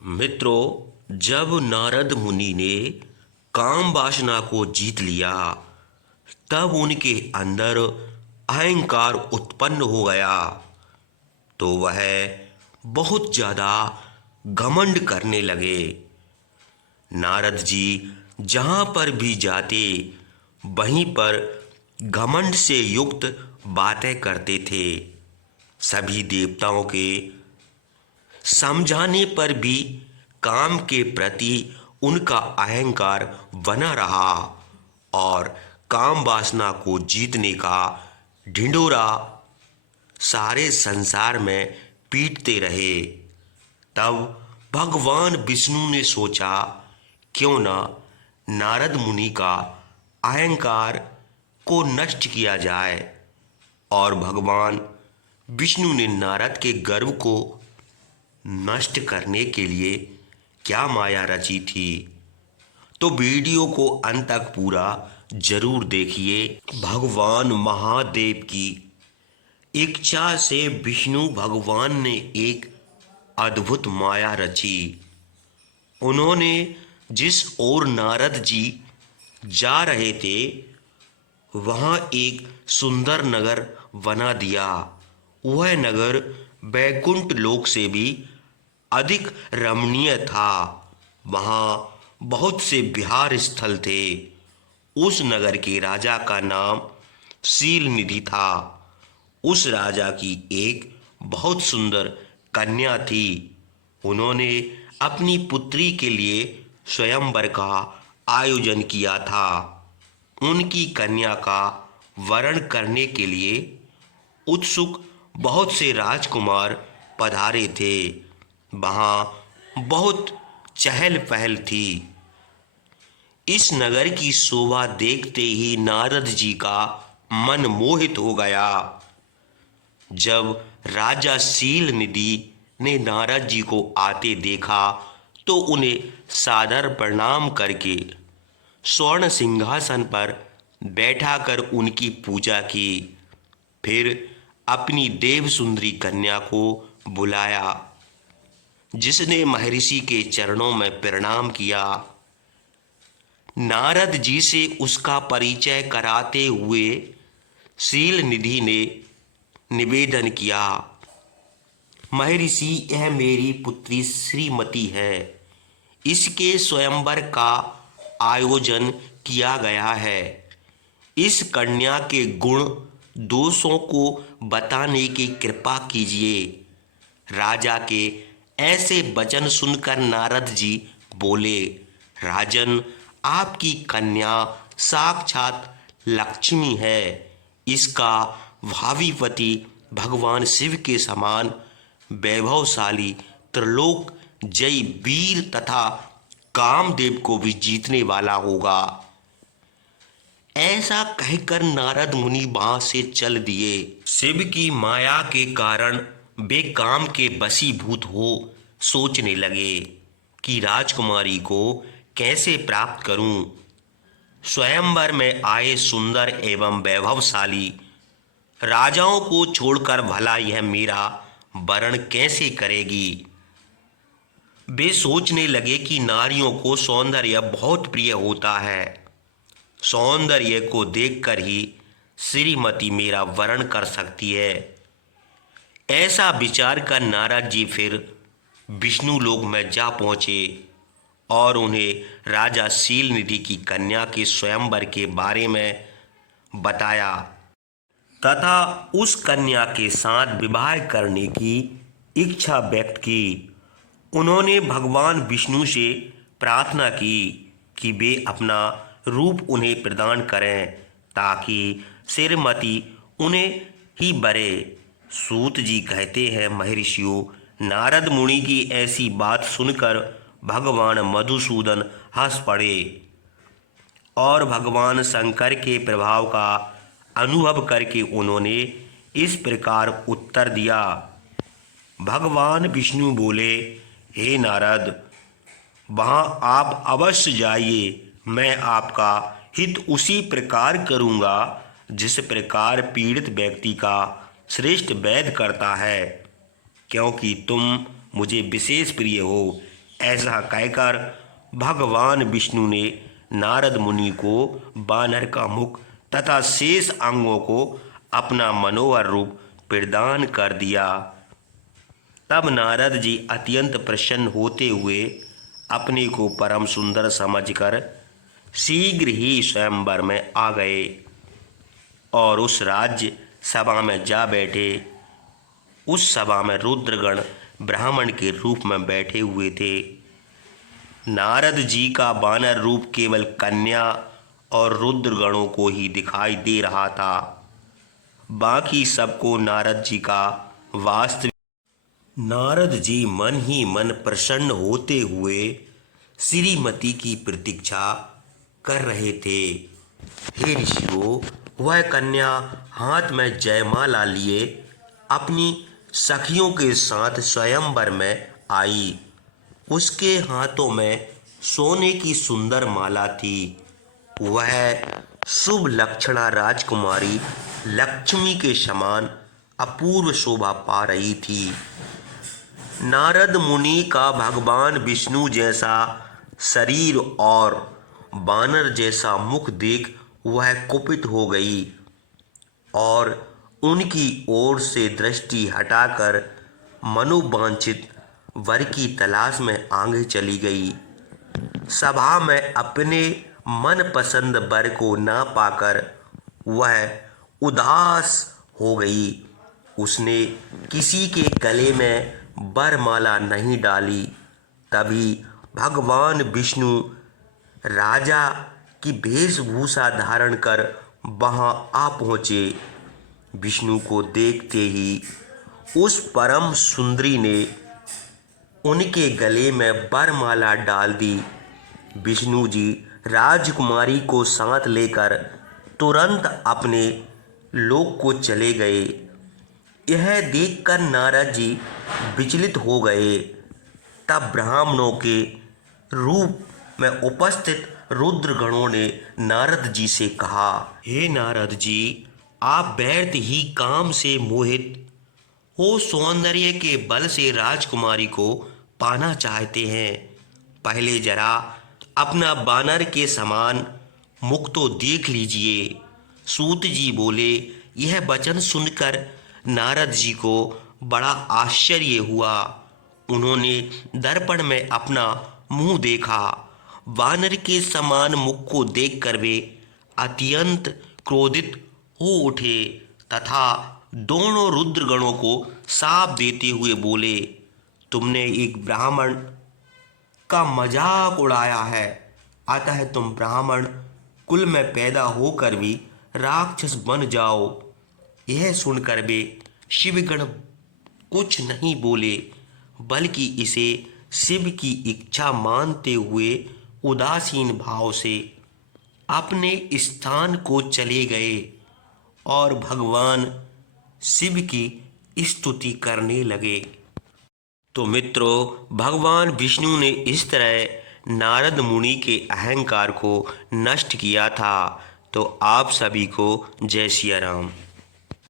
मित्रों, जब नारद मुनि ने काम वासना को जीत लिया, तब उनके अंदर अहंकार उत्पन्न हो गया। तो वह बहुत ज्यादा घमंड करने लगे। नारद जी जहां पर भी जाते, वहीं पर घमंड से युक्त बातें करते थे। सभी देवताओं के समझाने पर भी काम के प्रति उनका अहंकार बना रहा और काम वासना को जीतने का ढिंढोरा सारे संसार में पीटते रहे। तब भगवान विष्णु ने सोचा, क्यों ना नारद मुनि का अहंकार को नष्ट किया जाए। और भगवान विष्णु ने नारद के गर्व को नष्ट करने के लिए क्या माया रची थी। तो वीडियो को अंत तक पूरा जरूर देखिए। भगवान महादेव की इच्छा से विष्णु भगवान ने एक अद्भुत माया रची। उन्होंने जिस ओर नारद जी जा रहे थे, वहां एक सुंदर नगर बना दिया। वह नगर वैकुंठ लोक से भी अधिक रमणीय था। वहां बहुत से विहार स्थल थे। उस नगर के राजा का नाम शील निधि था। उस राजा की एक बहुत सुंदर कन्या थी। उन्होंने अपनी पुत्री के लिए स्वयंवर का आयोजन किया था। उनकी कन्या का वरण करने के लिए उत्सुक बहुत से राजकुमार पधारे थे। वहां बहुत चहल पहल थी। इस नगर की शोभा देखते ही नारद जी का मन मोहित हो गया। जब राजा शील निधि ने नारद जी को आते देखा, तो उन्हें सादर प्रणाम करके स्वर्ण सिंहासन पर बैठाकर उनकी पूजा की। फिर अपनी देव सुंदरी कन्या को बुलाया, जिसने महर्षि के चरणों में प्रणाम किया। नारद जी से उसका परिचय कराते हुए शील निधि ने निवेदन किया, महर्षि, यह मेरी पुत्री श्रीमती है। इसके स्वयंवर का आयोजन किया गया है। इस कन्या के गुण दोषों को बताने की कृपा कीजिए। राजा के ऐसे वचन सुनकर नारद जी बोले, राजन, आपकी कन्या साक्षात लक्ष्मी है। इसका भावी पति भगवान शिव के समान वैभवशाली, त्रिलोक जयी वीर तथा कामदेव को भी जीतने वाला होगा। ऐसा कहकर नारद मुनि वहां से चल दिए। शिव की माया के कारण वे काम के वशीभूत हो सोचने लगे कि राजकुमारी को कैसे प्राप्त करूं। स्वयंवर में आए सुंदर एवं वैभवशाली राजाओं को छोड़कर भला यह मेरा वरण कैसे करेगी। वे सोचने लगे कि नारियों को सौंदर्य बहुत प्रिय होता है। सौंदर्य को देखकर ही श्रीमती मेरा वरण कर सकती है। ऐसा विचार कर नारद जी फिर विष्णु लोक में जा पहुंचे और उन्हें राजा शील निधि की कन्या के स्वयंवर के बारे में बताया तथा उस कन्या के साथ विवाह करने की इच्छा व्यक्त की। उन्होंने भगवान विष्णु से प्रार्थना की कि वे अपना रूप उन्हें प्रदान करें, ताकि श्रीमती उन्हें ही वरे। सूत जी कहते हैं, महर्षियों, नारद मुनि की ऐसी बात सुनकर भगवान मधुसूदन हंस पड़े और भगवान शंकर के प्रभाव का अनुभव करके उन्होंने इस प्रकार उत्तर दिया। भगवान विष्णु बोले, हे नारद, वहां आप अवश्य जाइए। मैं आपका हित उसी प्रकार करूंगा जिस प्रकार पीड़ित व्यक्ति का श्रेष्ठ वैद्य करता है, क्योंकि तुम मुझे विशेष प्रिय हो। ऐसा कहकर भगवान विष्णु ने नारद मुनि को बानर का मुख तथा शेष अंगों को अपना मनोहर रूप प्रदान कर दिया। तब नारद जी अत्यंत प्रसन्न होते हुए अपने को परम सुंदर समझकर शीघ्र ही स्वयंवर में आ गए और उस राज्य सभा में जा बैठे। उस सभा में रुद्रगण ब्राह्मण के रूप में बैठे हुए थे। नारद जी का वानर रूप केवल कन्या और रुद्रगणों को ही दिखाई दे रहा था। बाकी सबको नारद जी का वास्तविक नारद जी मन ही मन प्रसन्न होते हुए श्रीमती की प्रतीक्षा कर रहे थे। हे ऋषियों, वह कन्या हाथ में जयमाला लिए अपनी सखियों के साथ स्वयंवर में आई। उसके हाथों में सोने की सुंदर माला थी। वह शुभ लक्षणा राजकुमारी लक्ष्मी के समान अपूर्व शोभा पा रही थी। नारद मुनि का भगवान विष्णु जैसा शरीर और बानर जैसा मुख देख वह कुपित हो गई और उनकी ओर से दृष्टि हटाकर मनोवांछित वर की तलाश में आगे चली गई। सभा में अपने मनपसंद वर को ना पाकर वह उदास हो गई। उसने किसी के गले में वरमाला नहीं डाली। तभी भगवान विष्णु राजा की वेशभूषा धारण कर वहां आ पहुँचे। विष्णु को देखते ही उस परम सुंदरी ने उनके गले में वरमाला डाल दी। विष्णु जी राजकुमारी को साथ लेकर तुरंत अपने लोक को चले गए। यह देखकर नारद जी विचलित हो गए। तब ब्राह्मणों के रूप में उपस्थित रुद्रगणों ने नारद जी से कहा, हे नारद जी, आप व्यर्थ ही काम से मोहित हो सौंदर्य के बल से राजकुमारी को पाना चाहते हैं। पहले जरा अपना बानर के समान मुख तो देख लीजिए। सूत जी बोले। यह वचन सुनकर नारद जी को बड़ा आश्चर्य हुआ। उन्होंने दर्पण में अपना मुंह देखा। वानर के समान मुख को देखकर वे अत्यंत क्रोधित हो उठे तथा दोनों रुद्रगणों को शाप देते हुए बोले, तुमने एक ब्राह्मण का मजाक उड़ाया है, अतः तुम ब्राह्मण कुल में पैदा होकर भी राक्षस बन जाओ। यह सुनकर वे शिवगण कुछ नहीं बोले, बल्कि इसे शिव की इच्छा मानते हुए उदासीन भाव से अपने स्थान को चले गए और भगवान शिव की स्तुति करने लगे। तो मित्रों, भगवान विष्णु ने इस तरह नारद मुनि के अहंकार को नष्ट किया था। तो आप सभी को जय सिया राम।